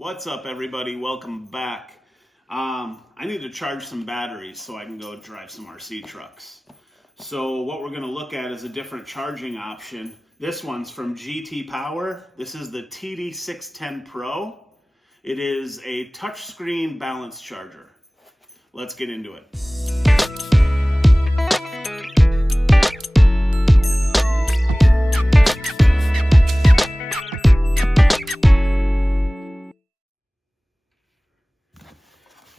What's up, everybody? Welcome back. I need to charge some batteries so I can go drive some RC trucks. So what we're going to look at is a different charging option. This one's from GT Power. This is the TD610 Pro. It is a touchscreen balance charger. Let's get into it.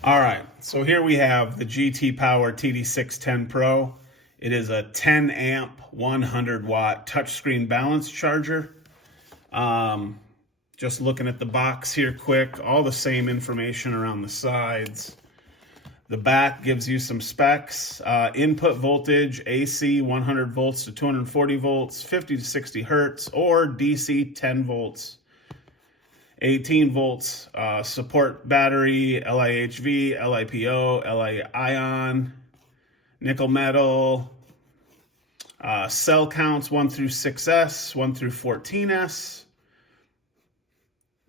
All right, so here we have the GT Power TD610 Pro. It is a 10 amp, 100 watt touchscreen balance charger. Just looking at the box here quick, all the same information around the sides. The back gives you some specs. Input voltage, AC 100 volts to 240 volts, 50 to 60 hertz, or DC 10 volts. 18 volts, support battery, LiHV, LiPo, Li-ion, nickel metal, cell counts 1 through 6S, 1 through 14S,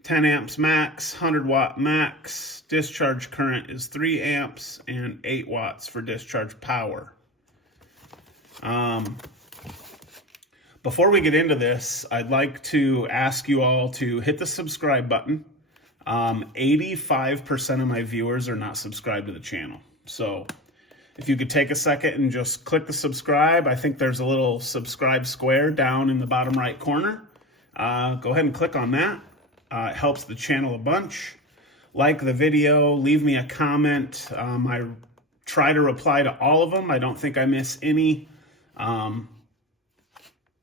10 amps max, 100 watt max, discharge current is 3 amps, and 8 watts for discharge power. Before we get into this, I'd like to ask you all to hit the subscribe button. 85% of my viewers are not subscribed to the channel. So if you could take a second and just click the subscribe, I think there's a little subscribe square down in the bottom right corner. Go ahead and click on that. It helps the channel a bunch. Like the video, leave me a comment. I try to reply to all of them. I don't think I miss any.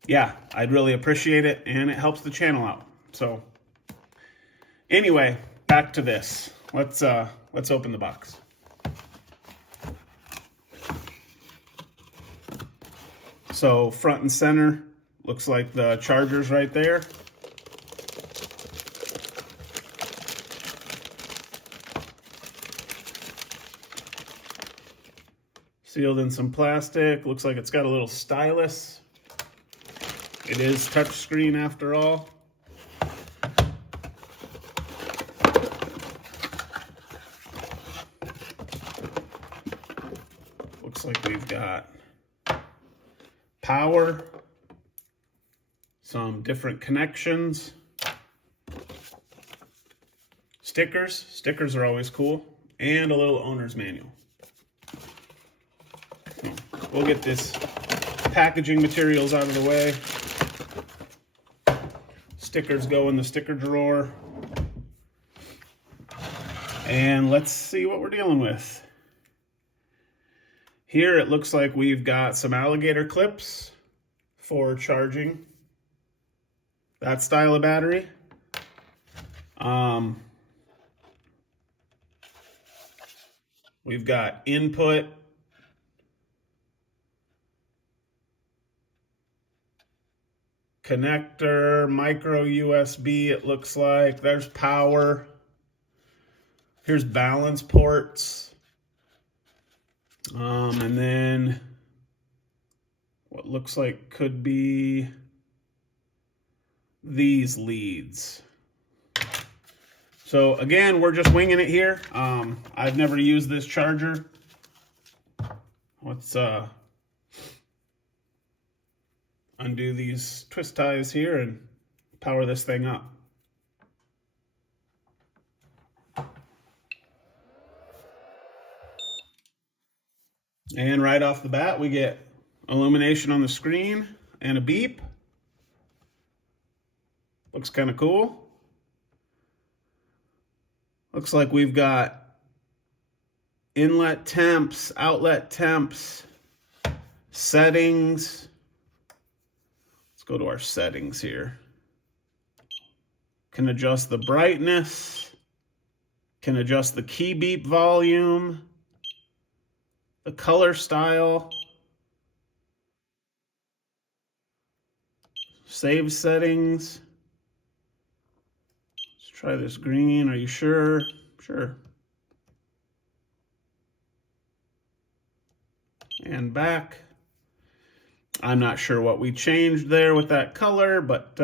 Yeah, I'd really appreciate it, and it helps the channel out. So anyway, back to this. Let's open the box. So front and center, looks like the charger's right there. Sealed in some plastic, looks like it's got a little stylus. It is touchscreen after all. Looks like we've got power, some different connections, stickers. Stickers are always cool, and a little owner's manual. So we'll get this packaging materials out of the way. Stickers go in the sticker drawer. And let's see what we're dealing with. Here it looks like we've got some alligator clips for charging that style of battery. We've got input, connector, micro USB, it looks like. There's power. Here's balance ports. And then what looks like could be these leads. So again, we're just winging it here. I've never used this charger. Let's undo these twist ties here and power this thing up. And right off the bat, we get illumination on the screen and a beep. Looks kind of cool. Looks like we've got inlet temps, outlet temps, settings. Go to our settings here. Can adjust the brightness, can adjust the key beep volume, the color style, save settings. Let's try this green. Are you sure? Sure. And back. I'm not sure what we changed there with that color, but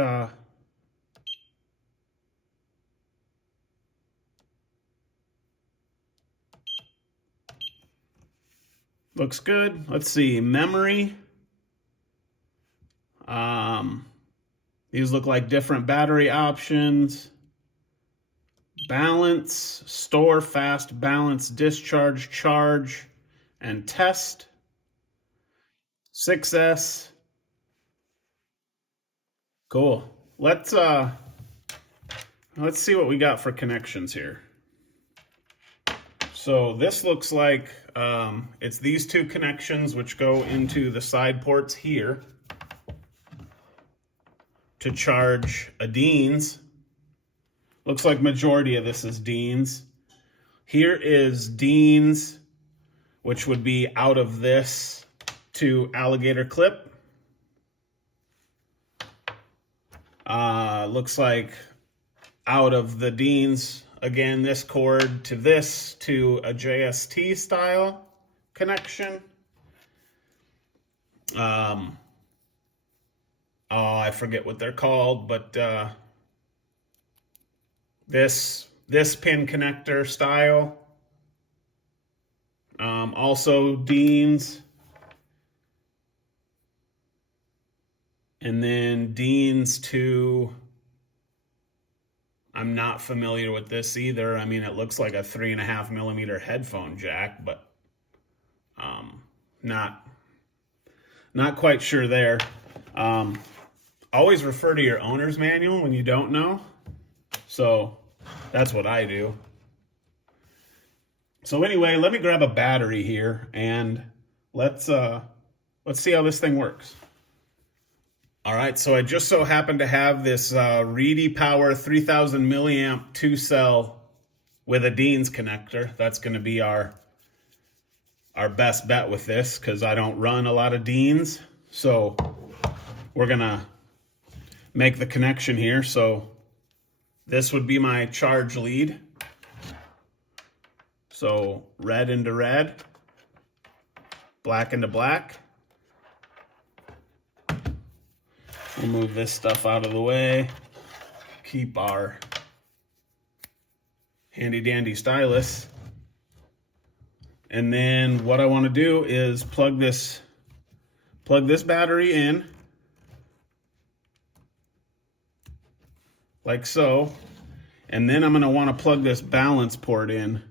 Looks good. Let's see, memory. These look like different battery options. Balance, store, fast, balance, discharge, charge, and test. 6S. Cool. Let's see what we got for connections here. So this looks like it's these two connections which go into the side ports here to charge a Dean's. Looks like majority of this is Dean's. Here is Dean's, which would be out of this to alligator clip. Looks like out of the Dean's, again, this cord to this to a JST style connection. Oh, I forget what they're called, but this pin connector style. Also Dean's. And then Dean's to, I'm not familiar with this either. I mean, it looks like a 3.5 millimeter headphone jack, but not quite sure there. Always refer to your owner's manual when you don't know. So that's what I do. So anyway, let me grab a battery here and let's see how this thing works. All right, so I just so happen to have this Reedy Power 3000 milliamp 2-cell with a Dean's connector. That's going to be our best bet with this because I don't run a lot of Dean's. So we're going to make the connection here. So this would be my charge lead. So red into red, black into black. We'll move this stuff out of the way. Keep our handy dandy stylus. And then what I want to do is plug this battery in like so. And then I'm going to want to plug this balance port in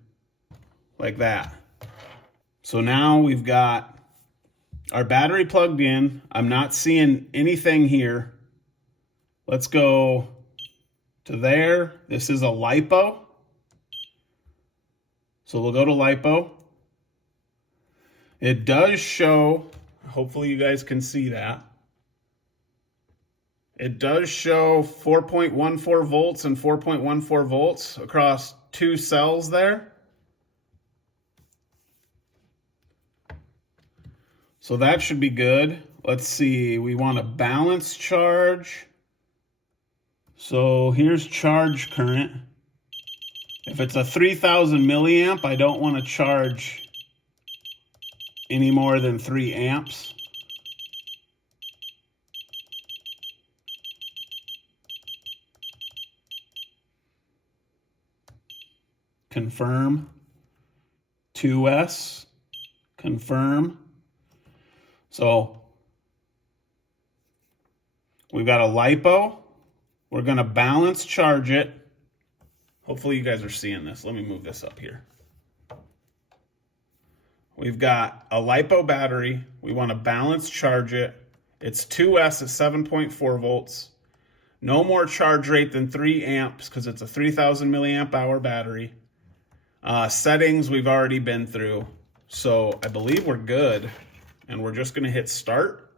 like that. So now we've got our battery plugged in. I'm not seeing anything here. Let's go to there. This is a LiPo. So we'll go to LiPo. It does show, hopefully you guys can see that. It does show 4.14 volts and 4.14 volts across two cells there. So that should be good. Let's see, we want a balance charge. So here's charge current. If it's a 3000 milliamp, I don't want to charge any more than 3 amps. Confirm. 2S. Confirm. So we've got a LiPo. We're going to balance charge it. Hopefully you guys are seeing this. Let me move this up here. We've got a LiPo battery. We want to balance charge it. It's 2S at 7.4 volts. No more charge rate than 3 amps because it's a 3000 milliamp hour battery. Settings we've already been through. So I believe we're good. And we're just going to hit start.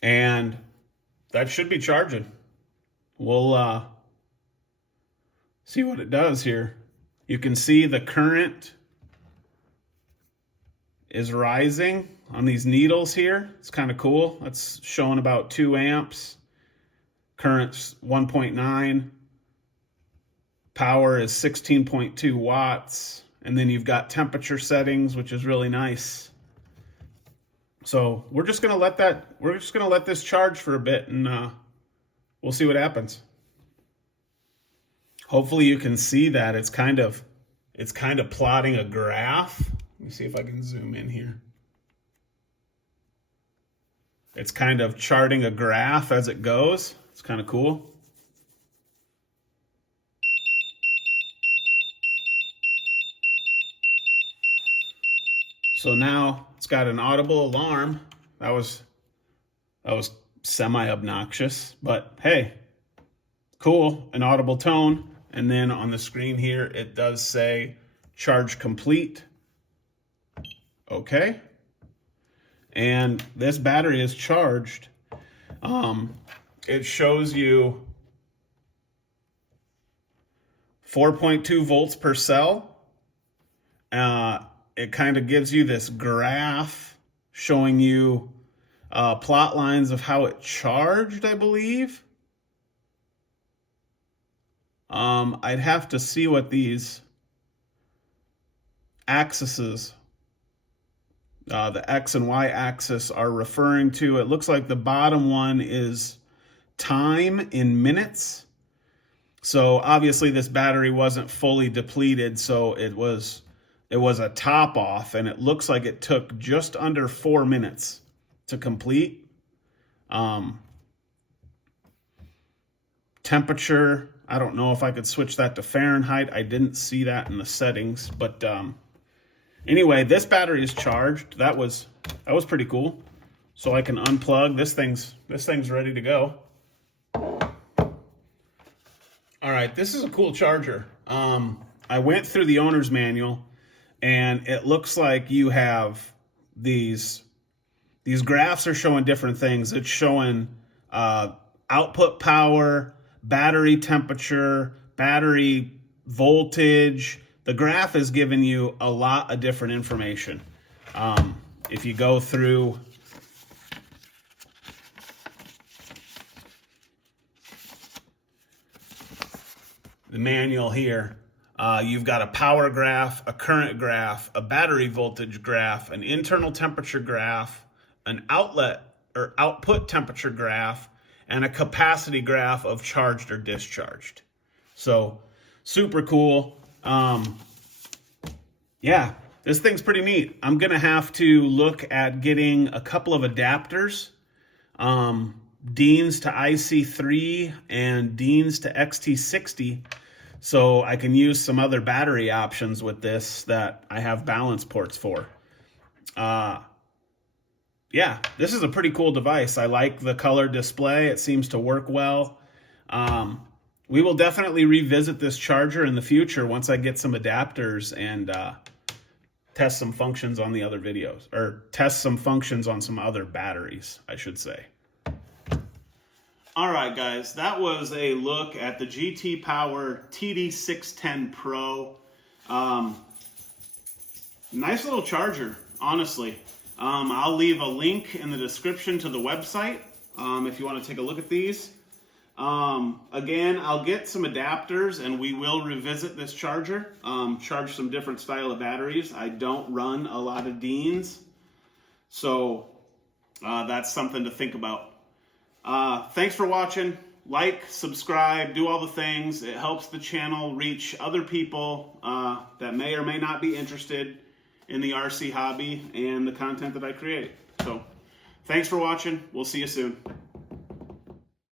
And that should be charging. We'll see what it does here. You can see the current is rising on these needles here. It's kind of cool. That's showing about 2 amps. Current's 1.9. Power is 16.2 watts. And then you've got temperature settings, which is really nice. So we're just gonna let this charge for a bit and we'll see what happens. Hopefully you can see that it's kind of plotting a graph. Let me see if I can zoom in here. It's kind of charting a graph as it goes. It's kind of cool. So now it's got an audible alarm. That was semi-obnoxious, but hey, cool, an audible tone. And then on the screen here, it does say charge complete. Okay. And this battery is charged. It shows you 4.2 volts per cell. It kind of gives you this graph showing you plot lines of how it charged, I believe. I'd have to see what these axes, the X and Y axis, are referring to. It looks like the bottom one is time in minutes. So obviously this battery wasn't fully depleted, so it was a top off, and it looks like it took just under 4 minutes to complete. Temperature, I don't know if I could switch that to Fahrenheit. I didn't see that in the settings, but anyway, this battery is charged. That was pretty cool. So I can unplug. This thing's ready to go. All right, this is a cool charger. I went through the owner's manual, and it looks like you have these graphs are showing different things. It's showing output power, battery temperature, battery voltage. The graph is giving you a lot of different information. If you go through the manual here, you've got a power graph, a current graph, a battery voltage graph, an internal temperature graph, an outlet or output temperature graph, and a capacity graph of charged or discharged. So super cool. Yeah, this thing's pretty neat. I'm gonna have to look at getting a couple of adapters, Deans to IC3 and Deans to XT60, so I can use some other battery options with this that I have balance ports for. Yeah, this is a pretty cool device. I like the color display. It seems to work well. We will definitely revisit this charger in the future once I get some adapters and test some functions on the other videos, or test some functions on some other batteries, I should say. All right, guys, that was a look at the GT Power TD610 Pro. Nice little charger, honestly. I'll leave a link in the description to the website if you want to take a look at these. Again, I'll get some adapters and we will revisit this charger, charge some different style of batteries. I don't run a lot of Deans, so that's something to think about. Thanks for watching. Like, subscribe, do all the things. It helps the channel reach other people that may or may not be interested in the RC hobby and the content that I create. So thanks for watching. We'll see you soon.